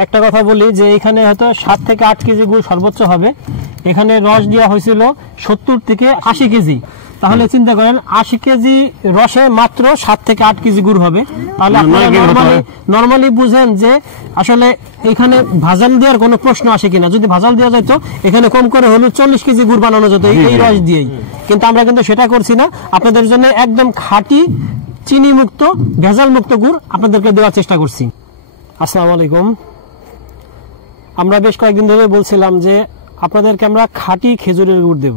একটা কথা বলি যে এখানে হয়তো 7 থেকে 8 কেজি গুড় সর্বোচ্চ হবে। এখানে রস দেওয়া হয়েছিল 70 থেকে 80 কেজি। তাহলে চিন্তা করেন 80 কেজি রসে মাত্র 7 থেকে 8 কেজি গুড় হবে। তাহলে আপনারা নরমালি বুঝেন যে আসলে এখানে ভাজাল দেওয়ার কোনো প্রশ্ন আসে কিনা। যদি ভাজাল দেওয়া যেত এখানে কম করে হলো 40 কেজি গুড় বানানো যেত এই রস দিয়েই, কিন্তু আমরা কিন্তু সেটা করছি না। আপনাদের জন্য একদম খাঁটি চিনি মুক্ত ভেজাল মুক্ত গুড় আপনাদেরকে দেওয়ার চেষ্টা করছি। আসসালামু আলাইকুম। আমরা বেশ কয়েকদিন ধরে বলছিলাম যে আপনাদেরকে আমরা খাঁটি খেজুরের গুড় দেব।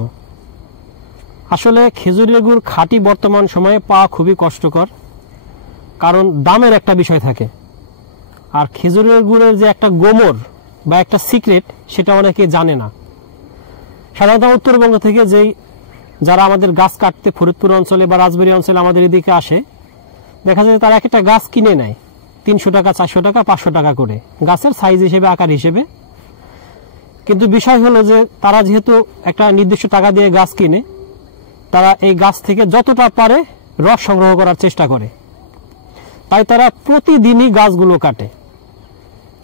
আসলে খেজুরের গুড় খাঁটি বর্তমান সময়ে পাওয়া খুবই কষ্টকর, কারণ দামের একটা বিষয় থাকে। আর খেজুরের গুড়ের যে একটা গোমর বা একটা সিক্রেট সেটা অনেকে জানে না। সাধারণত উত্তরবঙ্গ থেকে যারা আমাদের গাছ কাটতে ফরিদপুর অঞ্চলে বা রাজবাড়ী অঞ্চলে আমাদের এদিকে আসে, দেখা যায় তারা একটা গাছ কিনে নেয় 300 টাকা, 400 টাকা, 500 টাকা করে, গাছের সাইজ হিসেবে, আকার হিসেবে। কিন্তু বিষয় হলো যে তারা যেহেতু একটা নির্দিষ্ট টাকা দিয়ে গাছ কিনে, তারা এই গাছ থেকে যতটা পারে রস সংগ্রহ করার চেষ্টা করে, তাই তারা প্রতিদিনই গাছগুলো কাটে।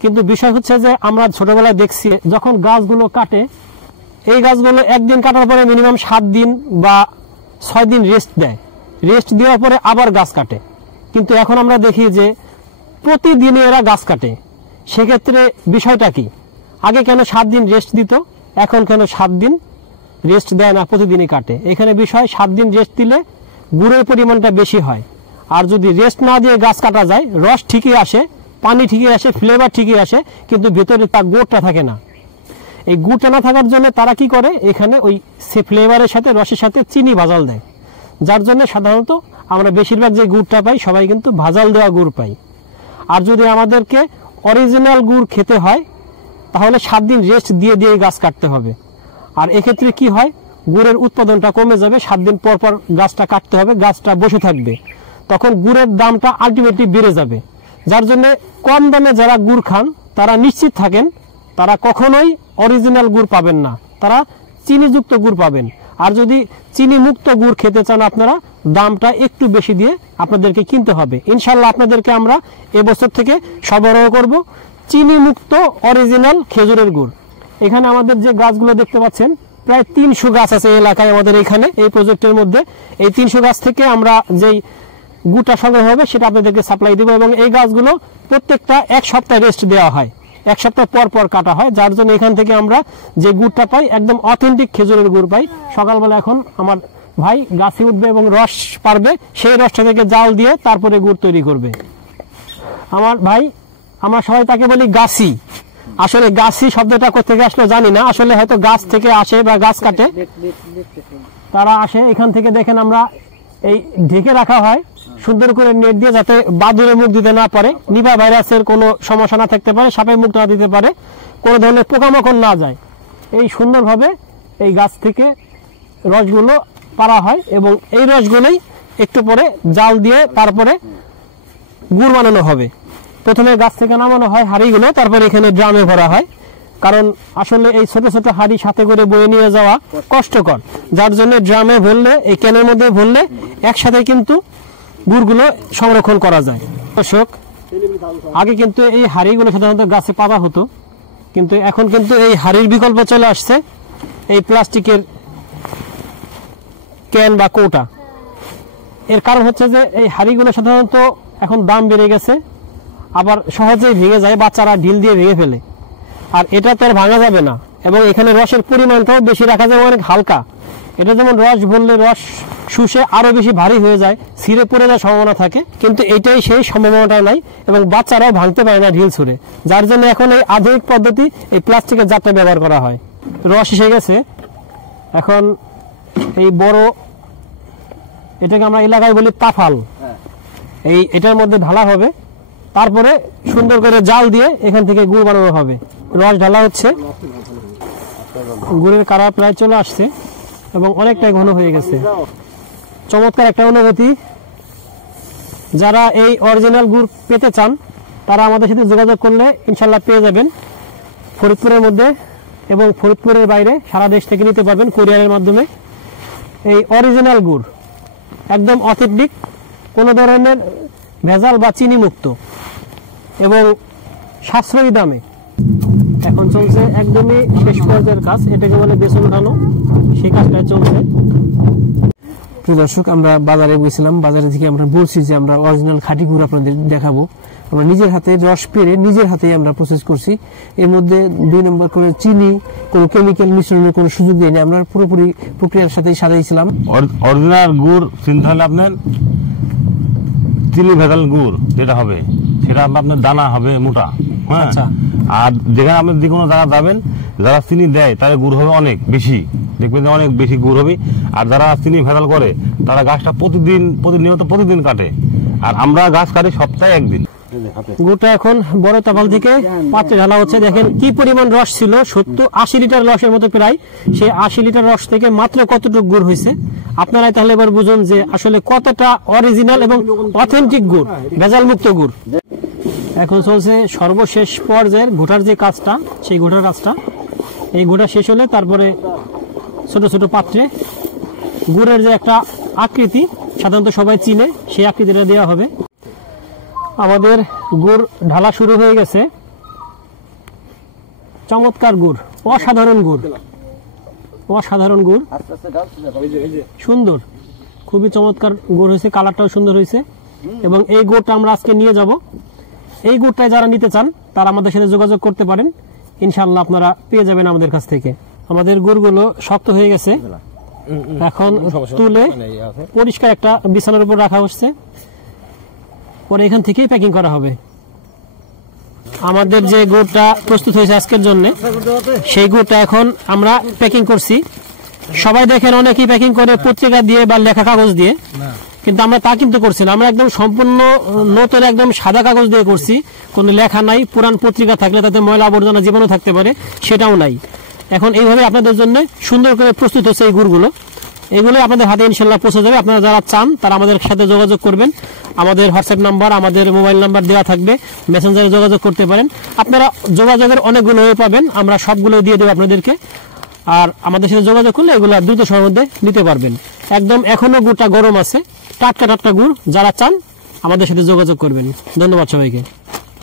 কিন্তু বিষয় হচ্ছে যে আমরা ছোটবেলায় দেখছি যখন গাছগুলো কাটে, এই গাছগুলো একদিন কাটার পরে মিনিমাম 7 দিন বা 6 দিন রেস্ট দেয়। রেস্ট দেওয়ার পরে আবার গাছ কাটে। কিন্তু এখন আমরা দেখি যে প্রতিদিনই এরা গাছ কাটে। সেক্ষেত্রে বিষয়টা কি? আগে কেন 7 দিন রেস্ট দিত, এখন কেন 7 দিন রেস্ট দেয় না, প্রতিদিনই কাটে? এখানে বিষয় 7 দিন রেস্ট দিলে গুড়ের পরিমাণটা বেশি হয়। আর যদি রেস্ট না দিয়ে গাছ কাটা যায়, রস ঠিকই আসে, পানি ঠিকই আসে, ফ্লেভার ঠিকই আসে, কিন্তু ভেতরে তার গুড়টা থাকে না। এই গুড়টা না থাকার জন্য তারা কি করে, এখানে ওই সে ফ্লেভারের সাথে রসের সাথে চিনি ভাজাল দেয়, যার জন্য সাধারণত আমরা বেশিরভাগ যে গুড়টা পাই সবাই কিন্তু ভাজাল দেওয়া গুড় পাই। আর যদি আমাদেরকে অরিজিনাল গুড় খেতে হয় তাহলে 7 দিন রেস্ট দিয়ে দিয়ে গাছ কাটতে হবে। আর এক্ষেত্রে কি হয়, গুড়ের উৎপাদনটা কমে যাবে। 7 দিন পর পর গাছটা কাটতে হবে, গাছটা বসে থাকবে, তখন গুড়ের দামটা আলটিমেটলি বেড়ে যাবে। যার জন্য কম দামে যারা গুড় খান তারা নিশ্চিত থাকেন তারা কখনোই অরিজিনাল গুড় পাবেন না, তারা চিনিযুক্ত গুড় পাবেন। আর যদি চিনি মুক্ত গুড় খেতে চান আপনারা, দামটা একটু বেশি দিয়ে আপনাদেরকে কিনতে হবে। ইনশাল্লাহ আপনাদেরকে আমরা এবছর থেকে সরবরাহ করব চিনি মুক্ত অরিজিনাল খেজুরের গুড়। এখানে আমাদের যে গাছগুলো দেখতে পাচ্ছেন, প্রায় 300 গাছ আছে এলাকায় আমাদের এখানে এই প্রজেক্টের মধ্যে। এই 300 গাছ থেকে আমরা যেই গুড়টা সংগ্রহ হবে সেটা আপনাদেরকে সাপ্লাই দিব। এবং এই গাছগুলো প্রত্যেকটা 1 সপ্তাহ রেস্ট দেওয়া হয়, 1 সপ্তাহ পর পর কাটা হয়, যার জন্য এখান থেকে আমরা যে গুড়টা পাই একদম অথেন্টিক খেজুরের গুড় পাই। সকালবেলা এখন আমার ভাই গাছে উঠবে এবং রস পারবে, সেই রসটা থেকে জাল দিয়ে তারপরে গুড় তৈরি করবে। আমার ভাই, আমরা সবাই তাকে বলি গাছি। আসলে গাছি শব্দটা কোথেকে আসলো জানি না, আসলে হয়তো গাছ থেকে আসে বা গাছ কাটে তারা আসে। এখান থেকে দেখেন আমরা এই ঢেকে রাখা হয় সুন্দর করে নেট দিয়ে, যাতে বাদুড়ে মুখ দিতে না পারে, নিপা ভাইরাসের কোনো সমস্যা না থাকতে পারে, সাপে মুখ না দিতে পারে, কোনো ধরনের পোকামাকড় না যায়। এই সুন্দরভাবে এই গাছ থেকে রসগুলো পাড়া হয় এবং এই রসগুলোই একটু পরে জাল দিয়ে তারপরে গুড় বানানো হবে। প্রথমে গাছ থেকে নামানো হয় হাঁড়িগুলো, তারপরে এখানে ড্রামে ভরা হয়। কারণ আসলে এই ছোট ছোট হাঁড়ি সাথে করে বয়ে নিয়ে যাওয়া কষ্টকর, যার জন্য ড্রামে ভরলে, এই ক্যানের মধ্যে ভরলে একসাথে কিন্তু গুড়গুলো সংরক্ষণ করা যায়। দর্শক, আগে কিন্তু এই হাঁড়িগুলো সাধারণত গাছে পাতা হতো, কিন্তু এখন কিন্তু এই হাঁড়ির বিকল্প চলে আসছে এই প্লাস্টিকের ক্যান বা কৌটা। এর কারণ হচ্ছে যে এই হাঁড়িগুলো সাধারণত এখন দাম বেড়ে গেছে, আবার সহজেই ভেঙে যায়, বাচ্চারা ঢিল দিয়ে ভেঙে ফেলে। আর এটা তো আর ভাঙা যাবে না, এবং এখানে রসের পরিমাণটাও বেশি রাখা যাবে, অনেক হালকা। এটা যেমন রস ভরলে রস শুষে আরো বেশি ভারী হয়ে যায়, ছিঁড়ে পড়ে যাওয়ার সম্ভাবনা থাকে, কিন্তু এটাই সেই সম্ভাবনাটা নাই, এবং বাচ্চারাও ভাঙতে পারে না ঢিল ছুঁড়ে। যার জন্য এখন এই আধুনিক পদ্ধতি এই প্লাস্টিকের জারটা ব্যবহার করা হয়। রস এসে গেছে, এখন এই বড়, এটাকে আমরা এলাকায় বলি তাফাল, এটার মধ্যে ঢালা হবে, তারপরে সুন্দর করে জাল দিয়ে এখান থেকে গুড় বানানো হবে। রস ঢালা হচ্ছে, গুড়ের কালার প্রায় চলে আসছে এবং অনেকটাই ঘন হয়ে গেছে। চমৎকার একটা অনুভূতি। যারা এই অরিজিনাল গুড় পেতে চান তারা আমাদের সাথে যোগাযোগ করলে ইনশাল্লাহ পেয়ে যাবেন। ফরিদপুরের মধ্যে এবং ফরিদপুরের বাইরে সারা দেশ থেকে নিতে পারবেন কুরিয়ারের মাধ্যমে। এই অরিজিনাল গুড় একদম অথেন্টিক, কোনো ধরনের ভেজাল বা চিনি মুক্ত, এবং সাশ্রয়ী দামে। এখন চলছে একদমই শেষ পর্যায়ের কাজ, এটাকে বলে বেসন উঠানো, সেই কাজটা চলছে। প্রিয় দর্শক, আমরা বাজারে গেছিলাম, বাজারে থেকে আমরা বলছি যে আমরা অরিজিনাল খাঁটি গুড় আপনাদের দেখাবো। আমরা নিজের হাতে রস পেরে নিজের হাতেই আমরা প্রসেস করছি। এর মধ্যে 2 নম্বর করে চিনি, কোনো কেমিক্যাল মিশ্রণের কোনো সুযোগ দেয়নি, আমরা পুরোপুরি প্রক্রিয়ার সাথেই সাজাইছিলাম। অরিজিনাল গুড় চিন্তা হলে আপনার চিনি ভেজাল গুড় যেটা হবে সেটা আপনার দানা হবে মোটা, হ্যাঁ। আর যেখানে আপনি যে কোনো জায়গা যাবেন, যারা চিনি দেয় তাদের গুড় হবে অনেক বেশি, দেখবেন যে অনেক বেশি গুড় হবে। আর যারা চিনি ভেজাল করে তারা গাছটা প্রতিদিন কাটে, আর আমরা গাছ কাটি সপ্তাহে একদিন। গুড়টা এখন বড় তাপাল থেকে পাত্রে ঢালা হচ্ছে। দেখেন কি পরিমাণ রস ছিল, 70-80 লিটার রসের মতো প্রায়। সেই 80 লিটার রস থেকে মাত্র কতটুকু গুড় হয়েছে, আপনারাই তাহলে এবার বুঝুন যে আসলে কতটা অরিজিনাল এবং অথেন্টিক গুড়, ভেজাল মুক্ত গুড়। এখন চলছে সর্বশেষ পর্যায়ের ঘোটার যে কাজটা, সেই ঘোটার কাজটা। এই ঘোটা শেষ হলে তারপরে ছোট ছোট পাত্রে গুড়ের যে একটা আকৃতি সাধারণত সবাই চিনে, সেই আকৃতিটা দেওয়া হবে। আমাদের গুড় ঢালা শুরু হয়ে গেছে। চমৎকার গুড়, অসাধারণ গুড়, অসাধারণ গুড়, সুন্দর, খুবই চমৎকার গুড় হয়েছে, কালারটাও সুন্দর হয়েছে। এবং এই গুড়টা আমরা আজকে নিয়ে যাব। এই গুড়টা যারা নিতে চান তারা আমাদের সাথে যোগাযোগ করতে পারেন, ইনশাআল্লাহ আপনারা পেয়ে যাবেন আমাদের কাছ থেকে। আমাদের গুড়গুলো শক্ত হয়ে গেছে, এখন তুলে পরিষ্কার একটা বিছানার উপর রাখা হচ্ছে, পরে এখান থেকেই প্যাকিং করা হবে। আমাদের যে গুড়টা প্রস্তুত হয়েছে আজকের জন্য, সেই গুড়টা এখন আমরা প্যাকিং করছি। সবাই দেখেন অনেকেই প্যাকিং করে পত্রিকা দিয়ে বা লেখা কাগজ দিয়ে, কিন্তু আমরা তা কিন্তু করছি না। আমরা একদম সম্পূর্ণ নতুন একদম সাদা কাগজ দিয়ে করছি, কোনো লেখা নাই। পুরান পত্রিকা থাকলে তাতে ময়লা আবর্জনা জীবাণু থাকতে পারে, সেটাও নাই। এখন এইভাবে আপনাদের জন্য সুন্দর করে প্রস্তুত হচ্ছে এই গুড়গুলো। এগুলো আপনাদের হাতে ইনশাল্লাহ পৌঁছে যাবে। আপনারা যারা চান তারা আমাদের সাথে যোগাযোগ করবেন। আমাদের হোয়াটসঅ্যাপ নাম্বার, আমাদের মোবাইল নাম্বার দেওয়া থাকবে, মেসেঞ্জারে যোগাযোগ করতে পারেন। আপনারা যোগাযোগের অনেকগুলো ওয়ে পাবেন, আমরা সবগুলো দিয়ে দেবো আপনাদেরকে। আর আমাদের সাথে যোগাযোগ করলে এগুলো দ্রুত সময়ের মধ্যে নিতে পারবেন। একদম এখনো গুড়টা গরম আছে, টাটকা টাটকা গুড়। যারা চান আমাদের সাথে যোগাযোগ করবেন। ধন্যবাদ সবাইকে।